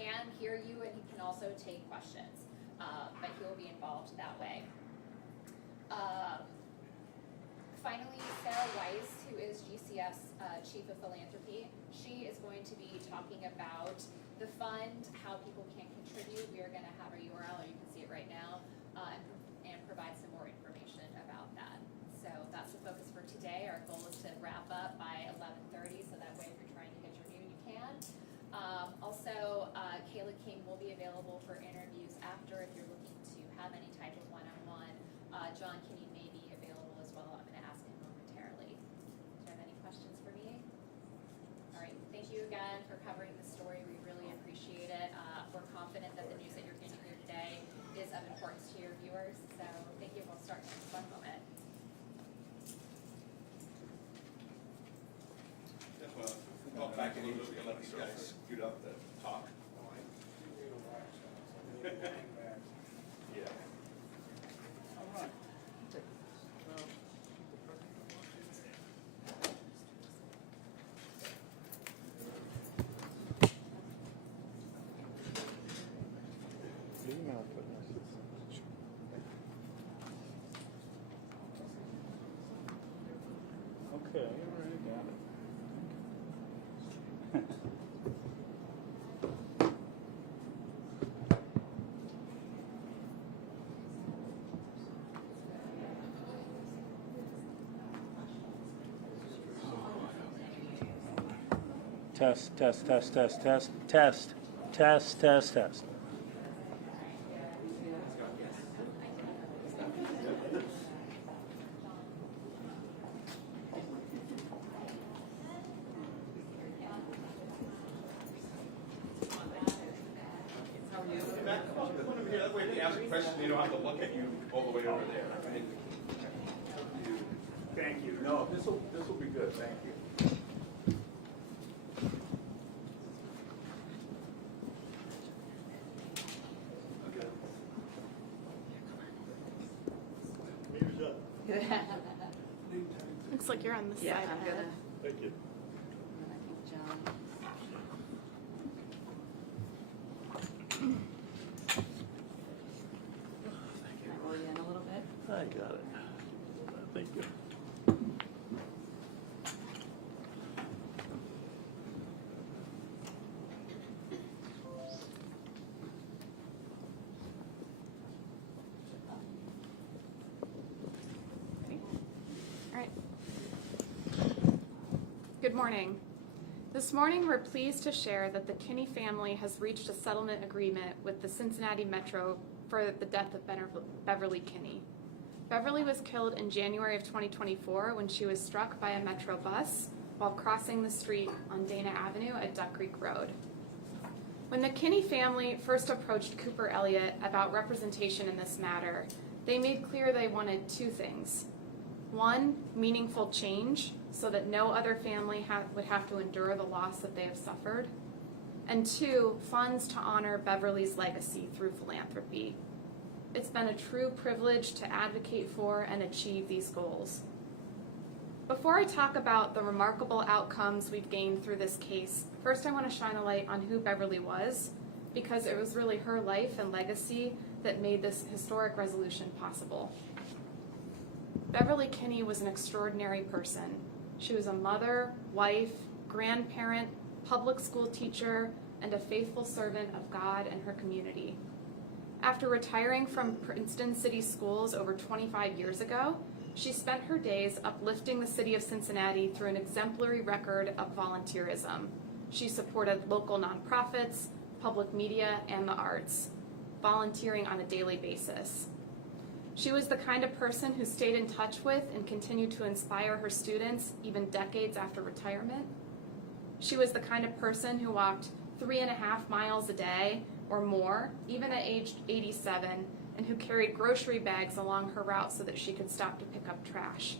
can hear you and he can also take questions, but he will be involved that way. Finally, Sarah Weiss, who is GCF's Chief of Philanthropy, she is going to be talking about the fund, how people can contribute. We are going to have a URL, or you can see it right now, and provide some more information about that. So that's the focus for today. Our goal is to wrap up by 11:30, so that way if you're trying to get your view, you can. Also, Kayla King will be available for interviews after if you're looking to have any type of one-on-one. John Kinney may be available as well. I'm going to ask him momentarily. Do you have any questions for me? All right, thank you again for covering the story. We really appreciate it. We're confident that the news that you're going to hear today is of importance to your viewers. So thank you. We'll start in just one moment. Well, back in English, we can let these guys scoot up to talk. Yeah. All right. Okay, all right, got it. Test, test, test, test, test, test, test, test, test. Come over here. That way if you ask a question, they don't have to look at you all the way over there. Right? Thank you. No, this will be good. Thank you. Looks like you're on the side ahead. Thank you. I think John. Can I roll you in a little bit? I got it. Thank you. All right. Good morning. This morning, we're pleased to share that the Kinney family has reached a settlement agreement with the Cincinnati Metro for the death of Beverly Kinney. Beverly was killed in January of 2024 when she was struck by a Metro bus while crossing the street on Dana Avenue at Duck Creek Road. When the Kinney family first approached Cooper Elliott about representation in this matter, they made clear they wanted two things. One, meaningful change so that no other family would have to endure the loss that they have suffered. And two, funds to honor Beverly's legacy through philanthropy. It's been a true privilege to advocate for and achieve these goals. Before I talk about the remarkable outcomes we've gained through this case, first I want to shine a light on who Beverly was, because it was really her life and legacy that made this historic resolution possible. Beverly Kinney was an extraordinary person. She was a mother, wife, grandparent, public school teacher, and a faithful servant of God and her community. After retiring from Princeton City Schools over 25 years ago, she spent her days uplifting the city of Cincinnati through an exemplary record of volunteerism. She supported local nonprofits, public media, and the arts, volunteering on a daily basis. She was the kind of person who stayed in touch with and continued to inspire her students even decades after retirement. She was the kind of person who walked 3.5 miles a day or more, even at age 87, and who carried grocery bags along her route so that she could stop to pick up trash.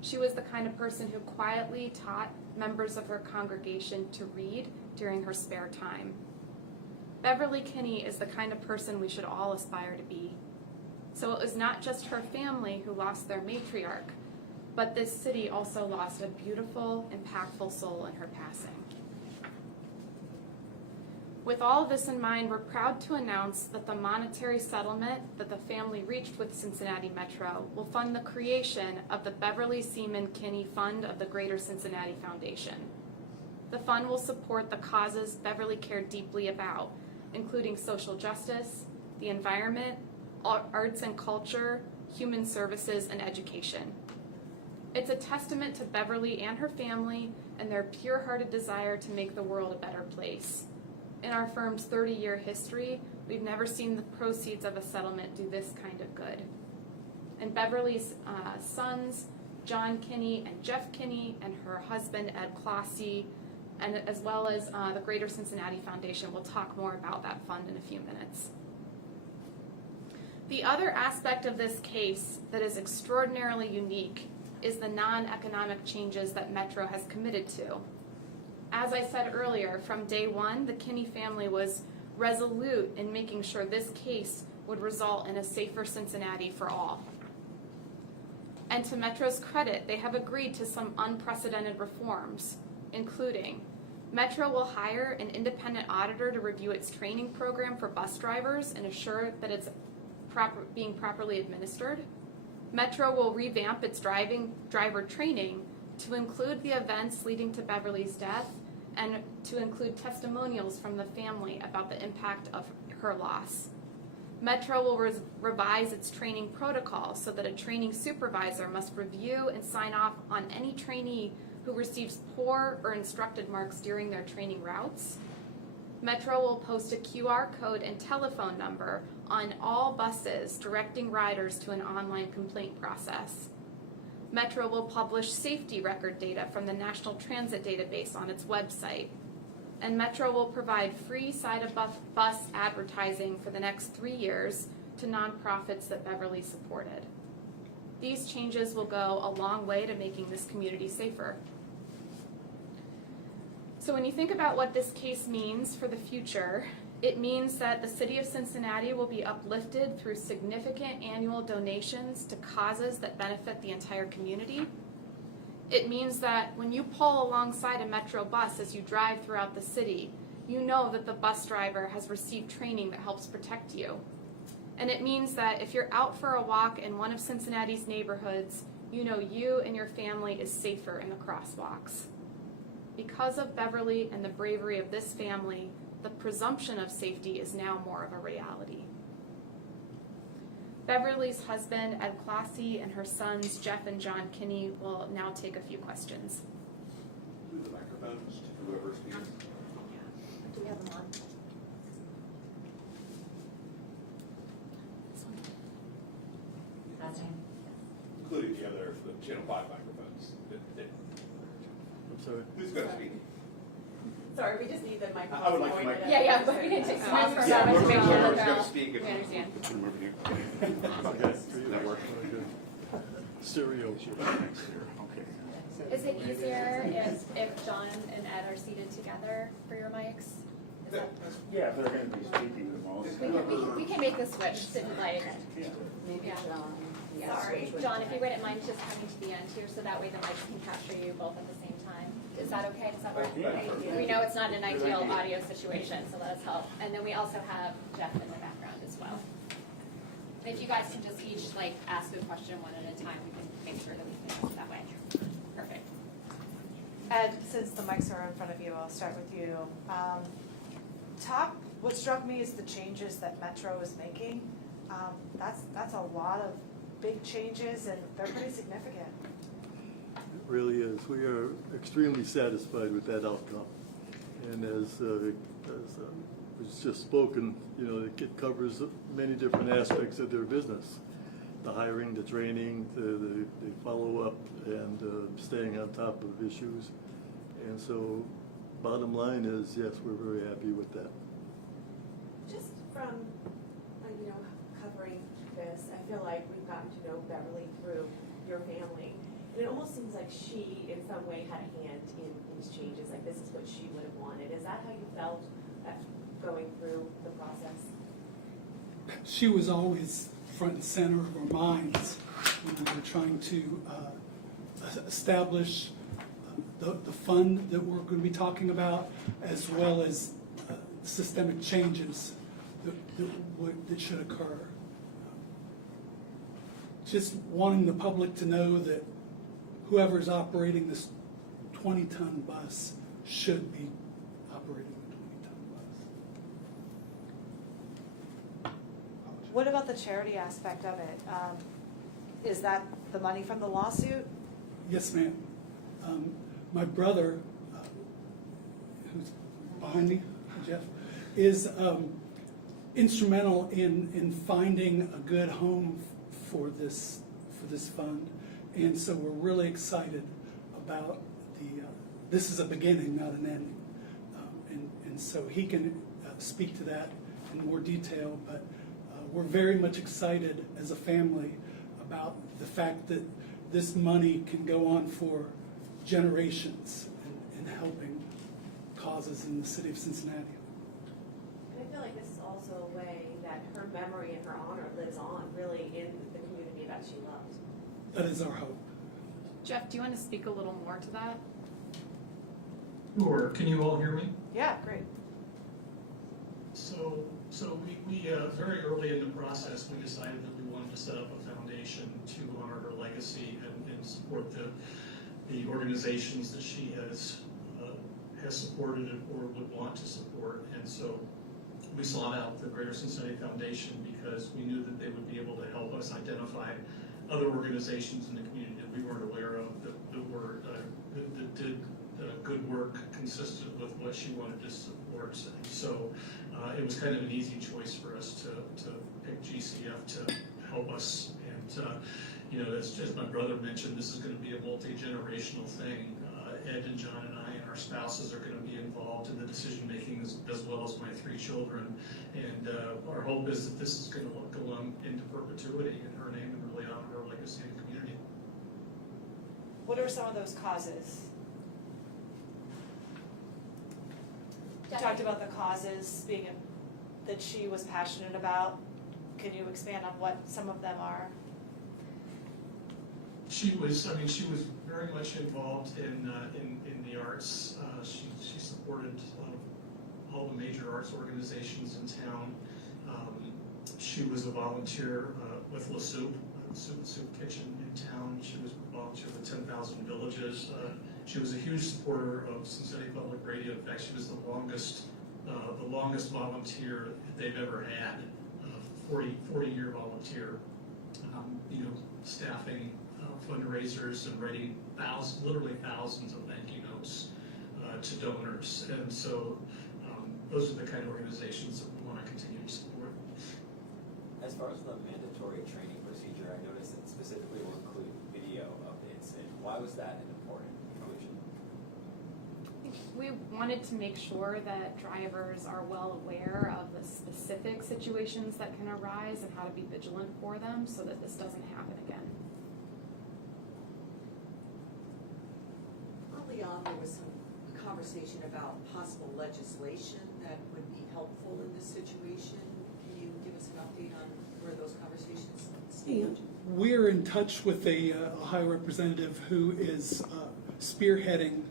She was the kind of person who quietly taught members of her congregation to read during her spare time. Beverly Kinney is the kind of person we should all aspire to be. So it was not just her family who lost their matriarch, but this city also lost a beautiful, impactful soul in her passing. With all of this in mind, we're proud to announce that the monetary settlement that the family reached with Cincinnati Metro will fund the creation of the Beverly Seaman Kinney Fund of the Greater Cincinnati Foundation. The fund will support the causes Beverly cared deeply about, including social justice, the environment, arts and culture, human services, and education. It's a testament to Beverly and her family and their pure-hearted desire to make the world a better place. In our firm's 30-year history, we've never seen the proceeds of a settlement do this kind of good. And Beverly's sons, John Kinney and Jeff Kinney, and her husband, Ed Clossy, and as well as the Greater Cincinnati Foundation will talk more about that fund in a few minutes. The other aspect of this case that is extraordinarily unique is the non-economic changes that Metro has committed to. As I said earlier, from day one, the Kinney family was resolute in making sure this case would result in a safer Cincinnati for all. And to Metro's credit, they have agreed to some unprecedented reforms, including Metro will hire an independent auditor to review its training program for bus drivers and assure that it's being properly administered. Metro will revamp its driver training to include the events leading to Beverly's death and to include testimonials from the family about the impact of her loss. Metro will revise its training protocol so that a training supervisor must review and sign off on any trainee who receives poor or instructed marks during their training routes. Metro will post a QR code and telephone number on all buses directing riders to an online complaint process. Metro will publish safety record data from the National Transit Database on its website. And Metro will provide free side-of-bus advertising for the next 3 years to nonprofits that Beverly supported. These changes will go a long way to making this community safer. So when you think about what this case means for the future, it means that the city of Cincinnati will be uplifted through significant annual donations to causes that benefit the entire community. It means that when you pull alongside a Metro bus as you drive throughout the city, you know that the bus driver has received training that helps protect you. And it means that if you're out for a walk in one of Cincinnati's neighborhoods, you know you and your family is safer in the crosswalks. Because of Beverly and the bravery of this family, the presumption of safety is now more of a reality. Beverly's husband, Ed Clossy, and her sons, Jeff and John Kinney, will now take a few questions. Do the microphones to whoever's speaking. Do we have them on? Including the other, the Channel 5 microphones. I'm sorry. Who's going to speak? Sorry, we just need the microphone. I would like the microphone. Yeah, but we can take some off for Yeah, that to make sure whoever's that going to they're, speak. we understand. Stereo. Is it easier if John and Ed are seated together for your mics? Is that, Yeah, if they're gonna be speaking the most. we can make the switch to like, Maybe Yeah. John. sorry, John, if you wouldn't mind just coming to the end here, so that way the mics can capture you both at the same time. Is that okay? Does that work? Yeah. We know it's not an ideal audio situation, so let us help. And then we also have Jeff in the background as well. If you guys can just each like ask a question one at a time, we can make sure that we can answer that way. Perfect. Ed, since the mics are in front of you, I'll start with you. What struck me is the changes that Metro is making. That's a lot of big changes, and they're pretty significant. It really is. We are extremely satisfied with that outcome. And as was just spoken, you know, it covers many different aspects of their business. The hiring, the training, the follow-up, and staying on top of issues. And so bottom line is, yes, we're very happy with that. Just from, covering this, I feel like we've gotten to know Beverly through your family. And it almost seems like she, in some way, had a hand in these changes, like this is what she would have wanted. Is that how you felt going through the process? She was always front and center of our minds when we were trying to establish the fund that we're going to be talking about, as well as systemic changes that should occur. Just wanting the public to know that whoever's operating this 20-ton bus should be operating the 20-ton bus. What about the charity aspect of it? Is that the money from the lawsuit? Yes, ma'am. My brother, who's behind me, Jeff, is instrumental in finding a good home for this fund, and so we're really excited about this is a beginning, not an ending, and so he can speak to that in more detail. But we're very much excited as a family about the fact that this money can go on for generations in helping causes in the city of Cincinnati. And I feel like this is also a way that her memory and her honor lives on, really, in the community that she loves. That is our hope. Jeff, do you want to speak a little more to that? Sure. Can you all hear me? Yeah, great. So we very early in the process, we decided that we wanted to set up a foundation to honor her legacy and support the organizations that she has supported or would want to support. And so we sought out the Greater Cincinnati Foundation because we knew that they would be able to help us identify other organizations in the community that we weren't aware of that did good work consistent with what she wanted to support. And so it was kind of an easy choice for us to pick GCF to help us. And as my brother mentioned, this is going to be a multi-generational thing. Ed and John and I and our spouses are going to be involved in the decision making as well as my 3 children. And our hope is that this is going to go on into perpetuity in her name and really honor her legacy in the community. What are some of those causes? You talked about the causes being that she was passionate about. Can you expand on what some of them are? She was very much involved in the arts. She supported all the major arts organizations in town. She was a volunteer with La Soup, the Soup Kitchen in town. She was a volunteer with 10,000 Villages. She was a huge supporter of Cincinnati Public Radio. In fact, she was the longest volunteer they've ever had, 40-year volunteer. Staffing fundraisers and writing literally thousands of thank you notes to donors. And so those are the kind of organizations that we want to continue to support. As far as the mandatory training procedure, I noticed it specifically will include video of the incident. Why was that an important inclusion? We wanted to make sure that drivers are well aware of the specific situations that can arise and how to be vigilant for them so that this doesn't happen again. Early on, there was some conversation about possible legislation that would be helpful in this situation. Can you give us an update on where those conversations stand? We're in touch with a high representative who is spearheading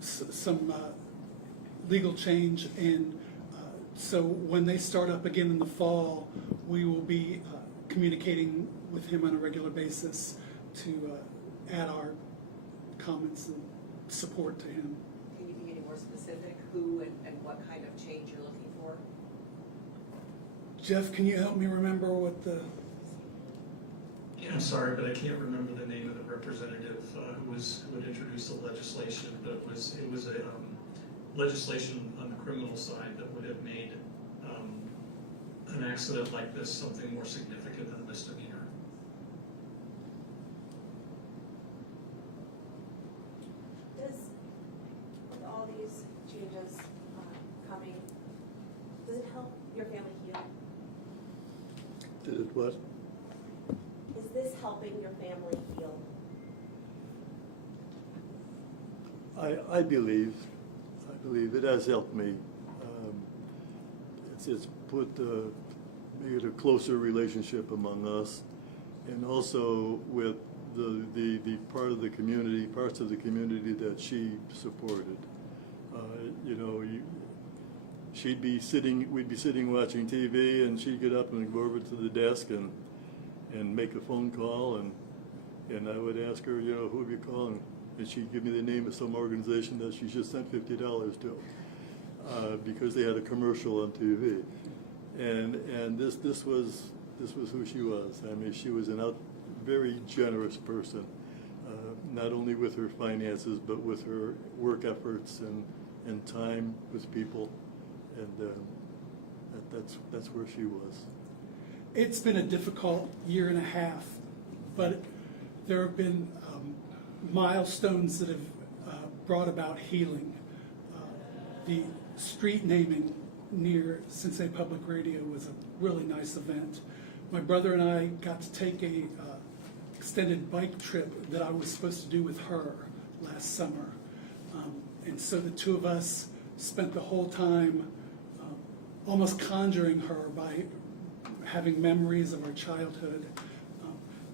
some legal change, and so when they start up again in the fall, we will be communicating with him on a regular basis to add our comments and support to him. Can you be any more specific, who and what kind of change you're looking for? Jeff, can you help me remember what the... Yeah, I'm sorry, but I can't remember the name of the representative who had introduced the legislation, but it was a legislation on the criminal side that would have made an accident like this something more significant than a misdemeanor. With all these changes coming, does it help your family heal? Did it what? Is this helping your family heal? I believe it has helped me. It's put made it a closer relationship among us, and also with the parts of the community that she supported. we'd be sitting watching TV, and she'd get up and go over to the desk and make a phone call, and I would ask her, who are you calling? And she'd give me the name of some organization that she just sent $50 to, because they had a commercial on TV. And this was who she was. I mean, she was a very generous person, not only with her finances, but with her work efforts and time with people. And that's where she was. It's been a difficult year and a half, but there have been milestones that have brought about healing. The street naming near Cincinnati Public Radio was a really nice event. My brother and I got to take a extended bike trip that I was supposed to do with her last summer. And so the two of us spent the whole time almost conjuring her by having memories of our childhood.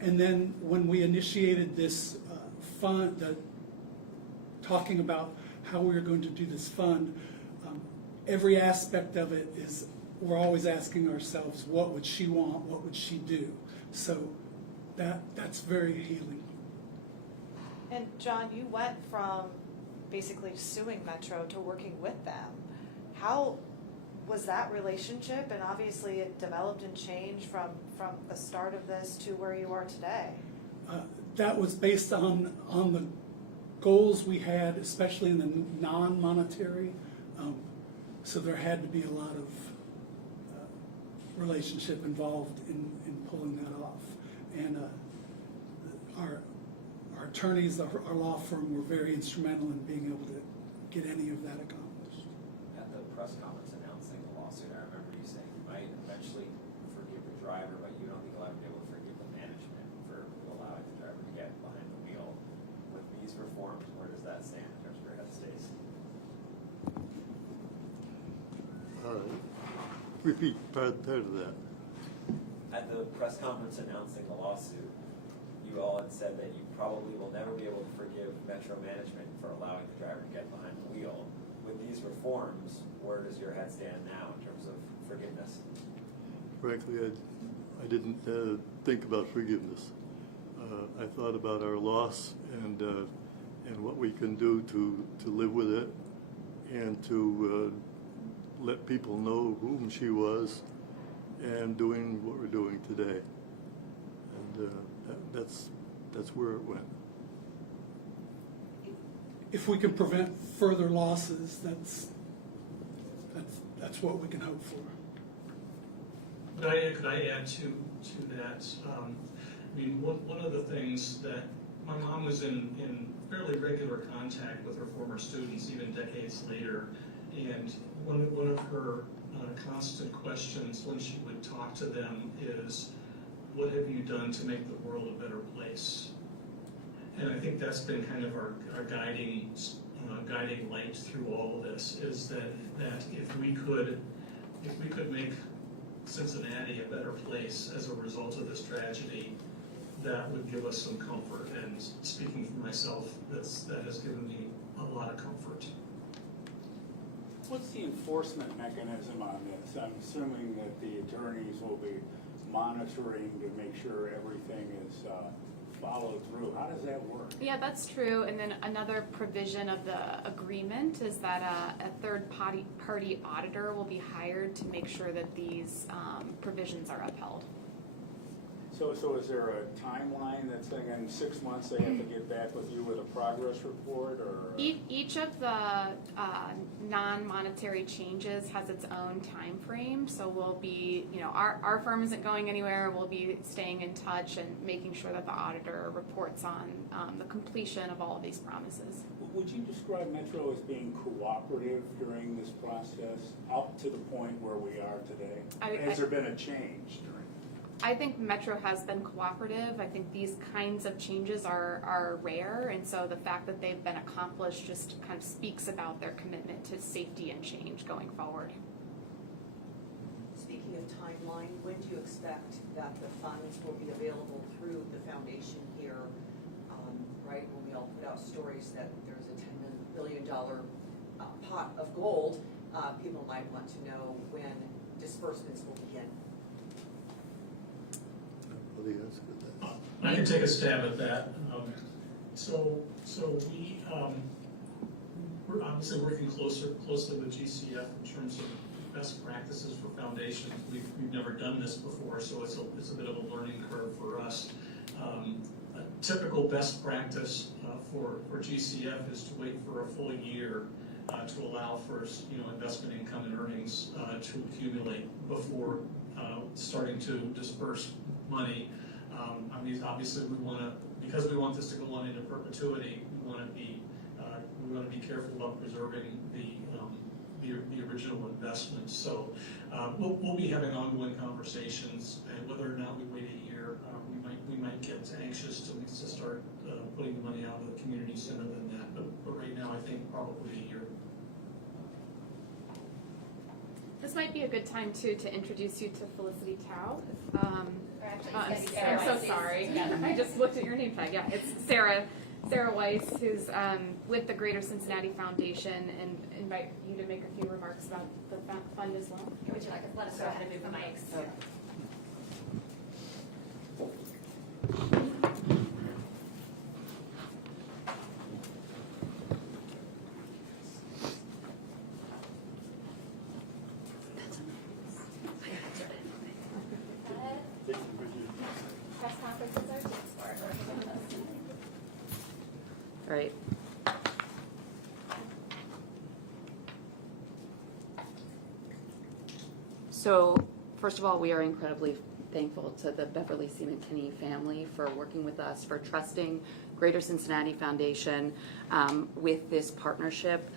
And then when we initiated this fund, talking about how we were going to do this fund, every aspect of it is, we're always asking ourselves, what would she want? What would she do? So that's very healing. And John, you went from basically suing Metro to working with them. How was that relationship? And obviously it developed and changed from the start of this to where you are today. That was based on the goals we had, especially in the non-monetary. So there had to be a lot of relationship involved in pulling that off. And our attorneys, our law firm, were very instrumental in being able to get any of that accomplished. At the press conference announcing the lawsuit, I remember you saying you might eventually forgive the driver, but you don't think you'll ever be able to forgive the management for allowing the driver to get behind the wheel. With these reforms, where does that stand in terms of your headspace? Repeat part of that. At the press conference announcing the lawsuit, you all had said that you probably will never be able to forgive Metro management for allowing the driver to get behind the wheel. With these reforms, where does your head stand now in terms of forgiveness? Frankly, I didn't think about forgiveness. I thought about our loss and what we can do to live with it, and to let people know whom she was, and doing what we're doing today. And that's where it went. If we can prevent further losses, that's what we can hope for. Could I add to that? I mean, one of the things that my mom was in fairly regular contact with her former students, even decades later, and one of her constant questions when she would talk to them is, what have you done to make the world a better place? And I think that's been kind of our guiding light through all of this, is that if we could make Cincinnati a better place as a result of this tragedy, that would give us some comfort. And speaking for myself, that has given me a lot of comfort. What's the enforcement mechanism on this? I'm assuming that the attorneys will be monitoring to make sure everything is followed through. How does that work? Yeah, that's true. And then another provision of the agreement is that a third-party auditor will be hired to make sure that these provisions are upheld. So is there a timeline that's saying in 6 months they have to get back with you with a progress report, or? Each of the non-monetary changes has its own time frame. So we'll be, our firm isn't going anywhere. We'll be staying in touch and making sure that the auditor reports on the completion of all of these promises. Would you describe Metro as being cooperative during this process up to the point where we are today? Has there been a change during? I think Metro has been cooperative. I think these kinds of changes are rare, and so the fact that they've been accomplished just kind of speaks about their commitment to safety and change going forward. Speaking of timeline, when do you expect that the funds will be available through the foundation here? Right, when we all put out stories that there's a $10 billion pot of gold, people might want to know when disbursements will begin. Really is good. I can take a stab at that. So we're obviously working closely with GCF in terms of best practices for foundations. We've never done this before, so it's a bit of a learning curve for us. A typical best practice for GCF is to wait for a full year to allow for investment income and earnings to accumulate before starting to disperse money. I mean, obviously, because we want this to go on into perpetuity, we want to be careful about preserving the original investment. So we'll be having ongoing conversations, and whether or not we wait a year, we might get anxious to start putting the money out of the community sooner than that. But right now, I think probably a year. This might be a good time too to introduce you to Felicity Tao. Actually, it's I'm so Weiss. sorry. Yeah. I just looked at your name tag. Yeah, it's Sarah Weiss, who's with the Greater Cincinnati Foundation, and invite you to make a few remarks about the fund as well. Would you like to let us go ahead and move the mics? Press conferences are team sport. Right. So, first of all, we are incredibly thankful to the Beverly Kinney family for working with us, for trusting Greater Cincinnati Foundation with this partnership.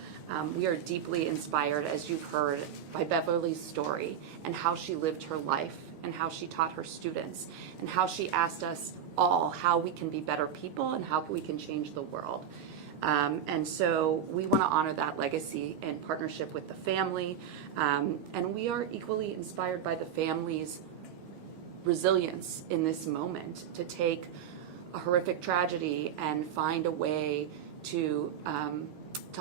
We are deeply inspired, as you've heard, by Beverly's story and how she lived her life and how she taught her students and how she asked us all how we can be better people and how we can change the world. And so we want to honor that legacy in partnership with the family. And we are equally inspired by the family's resilience in this moment to take a horrific tragedy and find a way to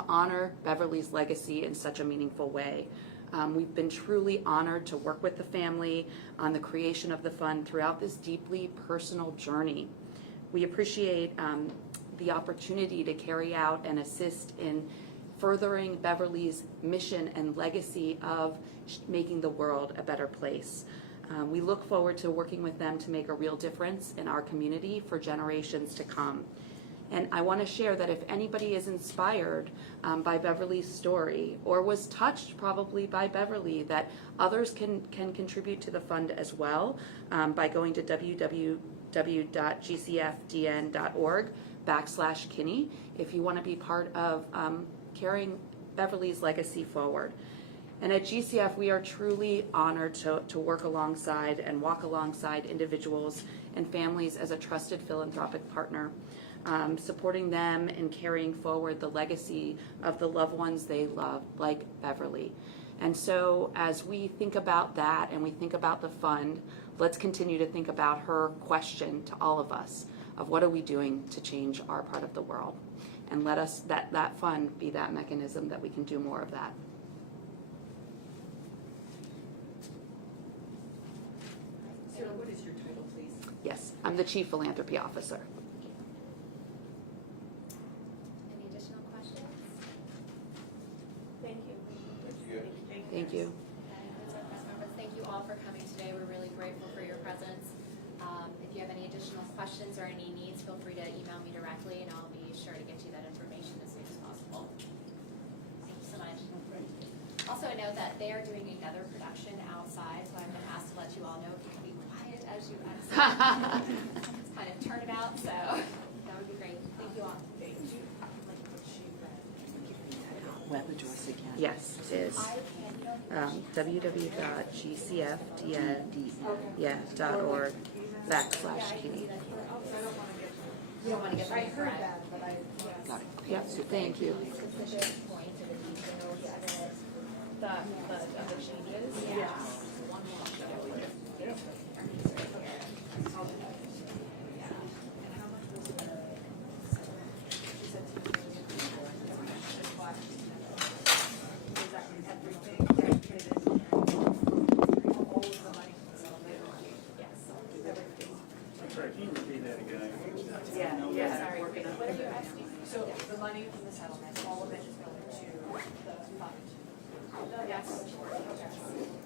honor Beverly's legacy in such a meaningful way. We've been truly honored to work with the family on the creation of the fund throughout this deeply personal journey. We appreciate the opportunity to carry out and assist in furthering Beverly's mission and legacy of making the world a better place. We look forward to working with them to make a real difference in our community for generations to come. And I want to share that if anybody is inspired by Beverly's story or was touched probably by Beverly, that others can contribute to the fund as well by going to www.gcfdn.org/Kinney if you want to be part of carrying Beverly's legacy forward. And at GCF, we are truly honored to work alongside and walk alongside individuals and families as a trusted philanthropic partner, supporting them in carrying forward the legacy of the loved ones they love, like Beverly. And so as we think about that and we think about the fund, let's continue to think about her question to all of us of what are we doing to change our part of the world? And let us, that fund be that mechanism that we can do more of that. Sarah, what is your title, please? Yes, I'm the Chief Philanthropy Officer. Any additional questions? Thank you. Thank you. That concludes our press conference. Thank you all for coming today. We're really grateful for your presence. If you have any additional questions or any needs, feel free to email me directly, and I'll be sure to get you that information as soon as possible. Thank you so much. Also, I know that they are doing another production outside, so I've been asked to let you all know if you can be quiet as you exit. Just kind of turn it out, so that would be great. Thank you all. Web address again. Yes, it is www.gcfdn.org/Kinney. You don't want to get I ready for heard it. that, but I, Got it. Yep, thank you. Specific point to the details of it. The other changes. Yeah. everything. sorry. What are you asking? So the money from the settlement, all of it is going to the fund? Yes.